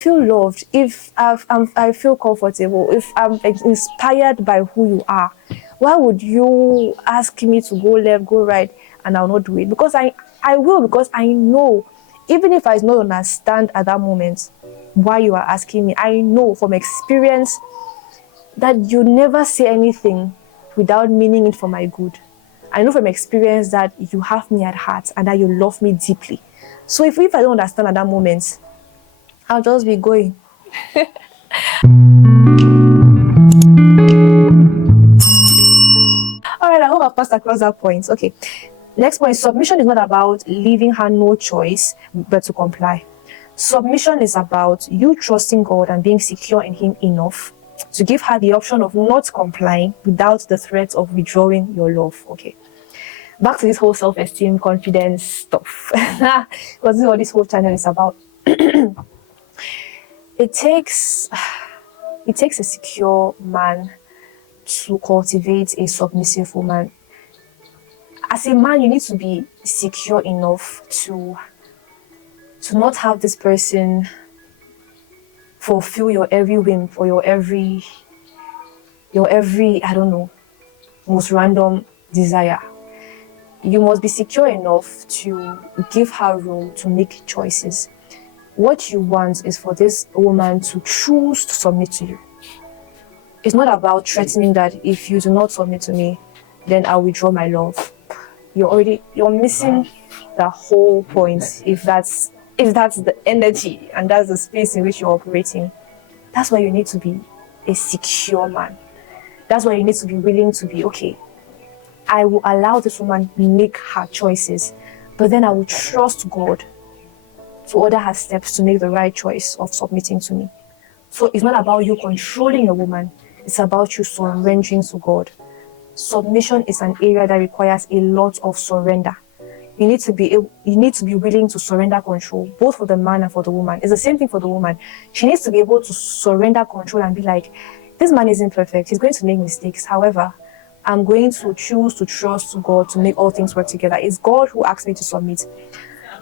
feel loved, if I feel comfortable, if I'm like, inspired by who you are, why would you ask me to go left, go right, and I'll not do it? Because I will, because I know, even if I don't understand at that moment why you are asking me, I know from experience that you never say anything without meaning it for my good. I know from experience that you have me at heart and that you love me deeply. So if I don't understand at that moment, I'll just be going. All right, I hope I've passed across that point. Okay. Next point, submission is not about leaving her no choice but to comply. Submission is about you trusting God and being secure in Him enough to give her the option of not complying without the threat of withdrawing your love. Okay. Back to this whole self-esteem, confidence stuff. Because this is what this whole channel is about. It takes a secure man to cultivate a submissive woman. As a man, you need to be secure enough to not have this person fulfill your every whim or your every I don't know, most random desire. You must be secure enough to give her room to make choices. What you want is for this woman to choose to submit to you. It's not about threatening that if you do not submit to me, then I'll withdraw my love. You're missing the whole point if that's the energy and that's the space in which you're operating. That's why you need to be a secure man. That's why you need to be willing to be, okay, I will allow this woman make her choices, but then I will trust God to order her steps to make the right choice of submitting to me. So it's not about you controlling a woman, it's about you surrendering to God. Submission is an area that requires a lot of surrender. You need to be willing to surrender control, both for the man and for the woman. It's the same thing for the woman. She needs to be able to surrender control and be like, this man isn't perfect. He's going to make mistakes. However, I'm going to choose to trust God to make all things work together. It's God who asked me to submit.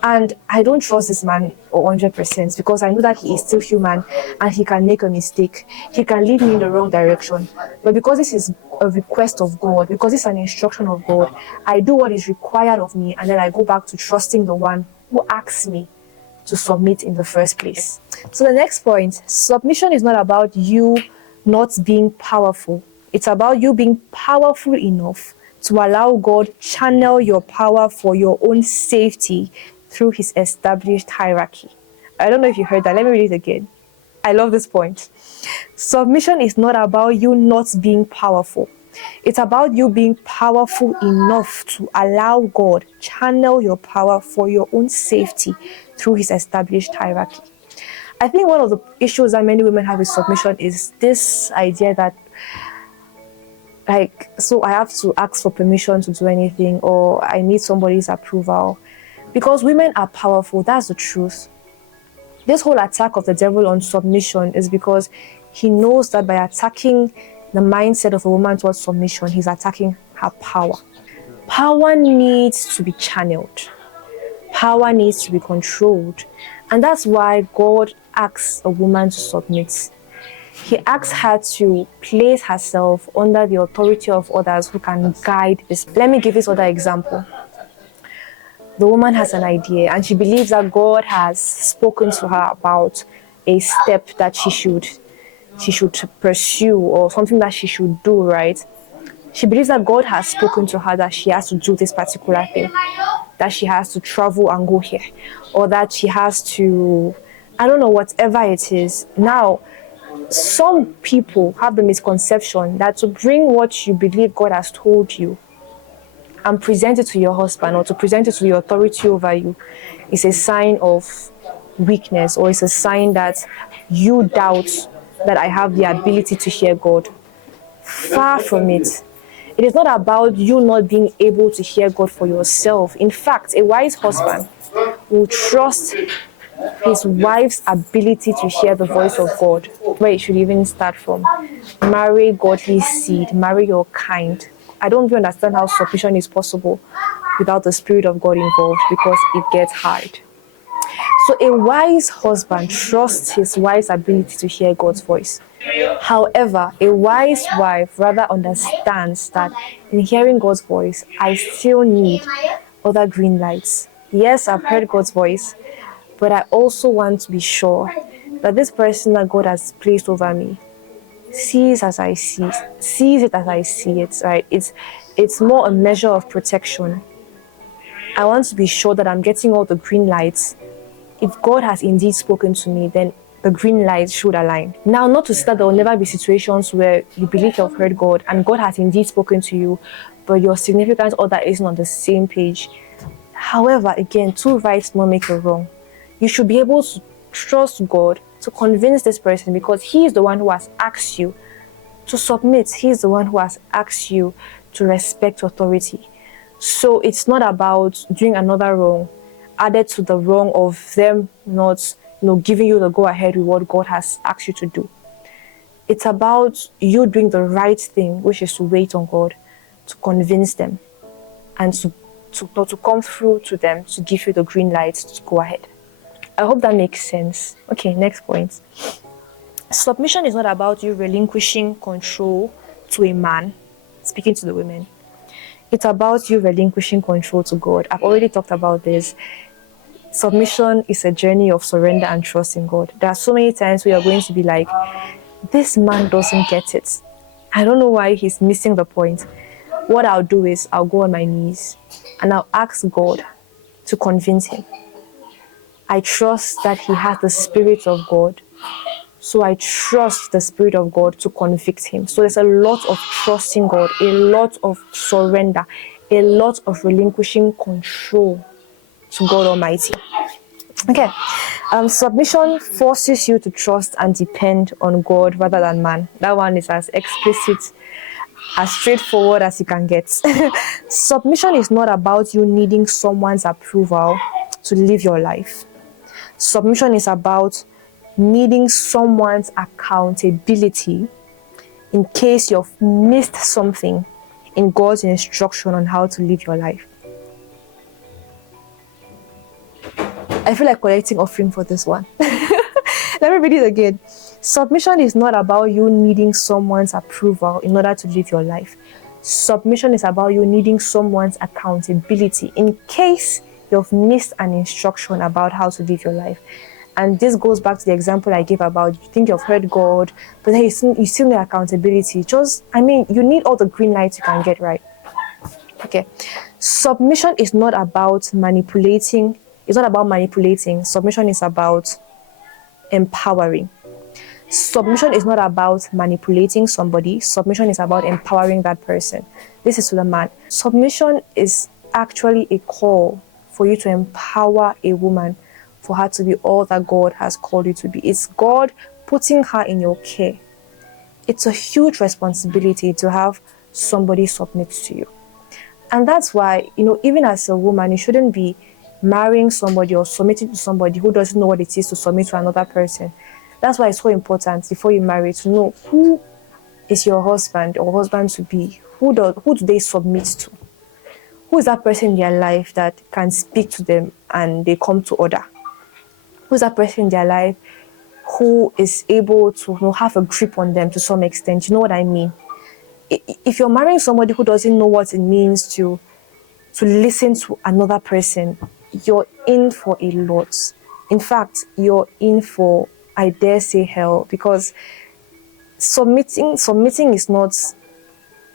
And I don't trust this man 100% because I know that he is still human and he can make a mistake. He can lead me in the wrong direction. But because this is a request of God, because it's an instruction of God, I do what is required of me and then I go back to trusting the one who asked me to submit in the first place. So the next point, submission is not about you not being powerful. It's about you being powerful enough to allow God channel your power for your own safety through His established hierarchy. I don't know if you heard that. Let me read it again. I love this point. Submission is not about you not being powerful. It's about you being powerful enough to allow God channel your power for your own safety through His established hierarchy. I think one of the issues that many women have with submission is this idea that so I have to ask for permission to do anything, or I need somebody's approval. Because women are powerful, that's the truth. This whole attack of the devil on submission is because he knows that by attacking the mindset of a woman towards submission, he's attacking her power. Power needs to be channeled. Power needs to be controlled. And that's why God asks a woman to submit. He asks her to place herself under the authority of others who can guide this. Let me give this other example. The woman has an idea and she believes that God has spoken to her about a step that she should pursue or something that she should do, right? She believes that God has spoken to her that she has to do this particular thing, that she has to travel and go here, or that she has to, I don't know, whatever it is. Now, some people have the misconception that to bring what you believe God has told you and present it to your husband or to present it to the authority over you is a sign of weakness, or it's a sign that you doubt that I have the ability to hear God. Far from it. It is not about you not being able to hear God for yourself. In fact, a wise husband will trust his wife's ability to hear the voice of God, where it should even start from. Marry godly seed, marry your kind. I don't even understand how submission is possible without the Spirit of God involved, because it gets hard. So a wise husband trusts his wife's ability to hear God's voice. However, a wise wife rather understands that in hearing God's voice, I still need other green lights. Yes, I've heard God's voice, but I also want to be sure that this person that God has placed over me sees as I see, sees it as I see it, right? It's more a measure of protection. I want to be sure that I'm getting all the green lights. If God has indeed spoken to me, then the green lights should align. Now, not to say that there will never be situations where you believe you've heard God and God has indeed spoken to you, but your significant other isn't on the same page. However, again, two rights don't make a wrong. You should be able to trust God to convince this person because He is the one who has asked you to submit. He is the one who has asked you to respect authority. So it's not about doing another wrong added to the wrong of them not giving you the go-ahead with what God has asked you to do. It's about you doing the right thing, which is to wait on God, to convince them, and to come through to them, to give you the green light to go ahead. I hope that makes sense. Okay, next point. Submission is not about you relinquishing control to a man, speaking to the women. It's about you relinquishing control to God. I've already talked about this. Submission is a journey of surrender and trust in God. There are so many times where you're going to be like, this man doesn't get it. I don't know why he's missing the point. What I'll do is I'll go on my knees and I'll ask God to convince him. I trust that he has the Spirit of God. So I trust the Spirit of God to convict him. So there's a lot of trusting God, a lot of surrender, a lot of relinquishing control to God Almighty. Okay. Submission forces you to trust and depend on God rather than man. That one is as explicit, as straightforward as you can get. Submission is not about you needing someone's approval to live your life. Submission is about needing someone's accountability in case you've missed something in God's instruction on how to live your life. I feel like collecting offering for this one. Let me read it again. Submission is not about you needing someone's approval in order to live your life. Submission is about you needing someone's accountability in case you've missed an instruction about how to live your life. And this goes back to the example I gave about you think you've heard God, but then you still need accountability. You need all the green lights you can get, right? Okay. Submission is not about manipulating. It's not about manipulating. Submission is about empowering. Submission is not about manipulating somebody. Submission is about empowering that person. This is to the man. Submission is actually a call for you to empower a woman for her to be all that God has called you to be. It's God putting her in your care. It's a huge responsibility to have somebody submit to you. And that's why, even as a woman, you shouldn't be marrying somebody or submitting to somebody who doesn't know what it is to submit to another person. That's why it's so important before you marry to know who is your husband or husband to be. Who do they submit to? Who is that person in their life that can speak to them and they come to order? Who is that person in their life who is able to have a grip on them to some extent? You know what I mean? If you're marrying somebody who doesn't know what it means to listen to another person, you're in for a lot. In fact, you're in for, I dare say, hell, because submitting is not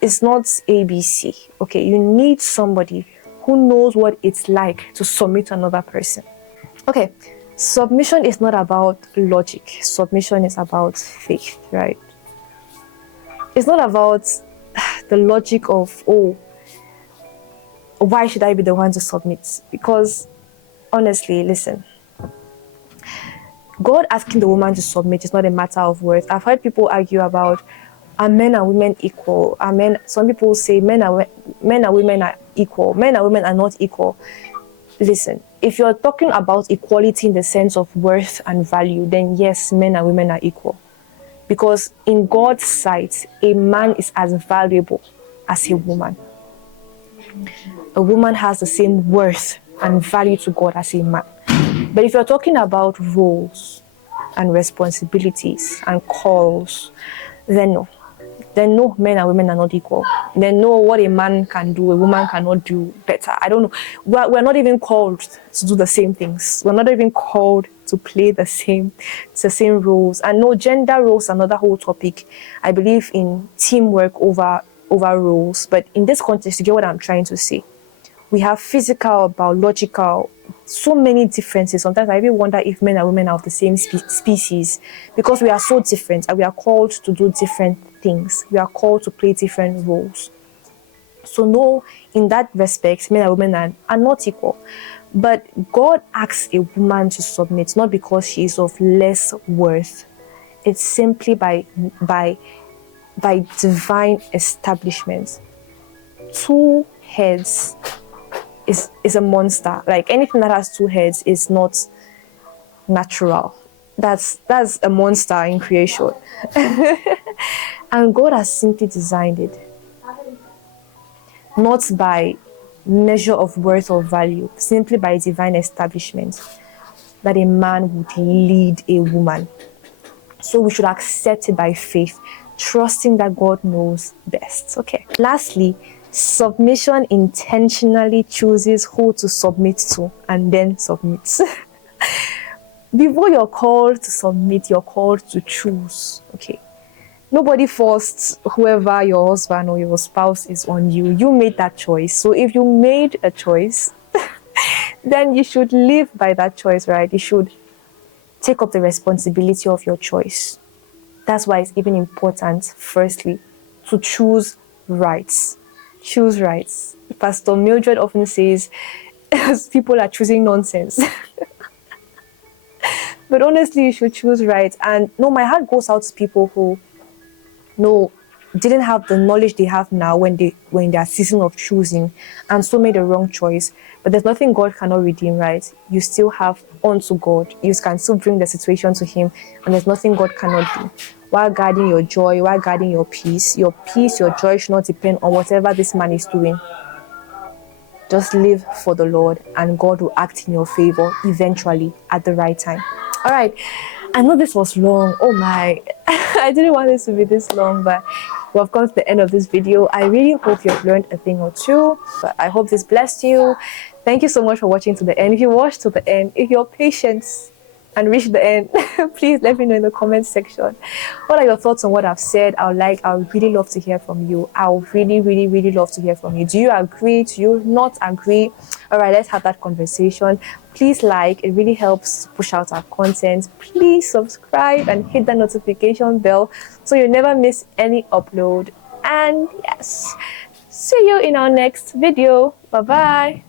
ABC. Okay, you need somebody who knows what it's like to submit to another person. Okay, submission is not about logic. Submission is about faith, right? It's not about the logic of, why should I be the one to submit? Because honestly, listen, God asking the woman to submit is not a matter of worth. I've heard people argue about, are men and women equal? Some people say men and women are equal. Men and women are not equal. Listen, if you're talking about equality in the sense of worth and value, then yes, men and women are equal. Because in God's sight, a man is as valuable as a woman. A woman has the same worth and value to God as a man. But if you're talking about roles and responsibilities and calls, then no. Then no, men and women are not equal. Then no, what a man can do, a woman cannot do better. I don't know. We're not even called to do the same things. We're not even called to play the same roles. And no, gender roles, another whole topic. I believe in teamwork over roles. But in this context, you get what I'm trying to say. We have physical, biological, so many differences. Sometimes I even wonder if men and women are of the same species, because we are so different and we are called to do different things. We are called to play different roles. So no, in that respect, men and women are not equal. But God asks a woman to submit, not because she is of less worth. It's simply by divine establishment. Two heads is a monster. Like anything that has two heads is not natural. That's a monster in creation. And God has simply designed it. Not by measure of worth or value, simply by divine establishment, that a man would lead a woman. So we should accept it by faith, trusting that God knows best. Okay. Lastly, submission intentionally chooses who to submit to and then submits. Before you're called to submit, you're called to choose. Okay. Nobody forced whoever your husband or your spouse is on you. You made that choice. So if you made a choice, then you should live by that choice, right? You should take up the responsibility of your choice. That's why it's even important, firstly, to choose rights. Choose rights. Pastor Mildred often says, people are choosing nonsense. But honestly, you should choose rights. And no, my heart goes out to people who didn't have the knowledge they have now when they're season of choosing, and so made a wrong choice. But there's nothing God cannot redeem, right? You still have unto God. You can still bring the situation to Him, and there's nothing God cannot do. While guarding your joy, while guarding your peace, your joy should not depend on whatever this man is doing. Just live for the Lord, and God will act in your favor eventually at the right time. All right. I know this was long. Oh my. I didn't want this to be this long, but we've come to the end of this video. I really hope you've learned a thing or two. But I hope this blessed you. Thank you so much for watching to the end. If you watched to the end, if you're patient and reach the end, please let me know in the comment section. What are your thoughts on what I've said? I would really love to hear from you. I would really, really, really love to hear from you. Do you agree? Do you not agree? All right, let's have that conversation. Please like, it really helps push out our content. Please subscribe and hit the notification bell so you never miss any upload. And yes, see you in our next video. Bye-bye.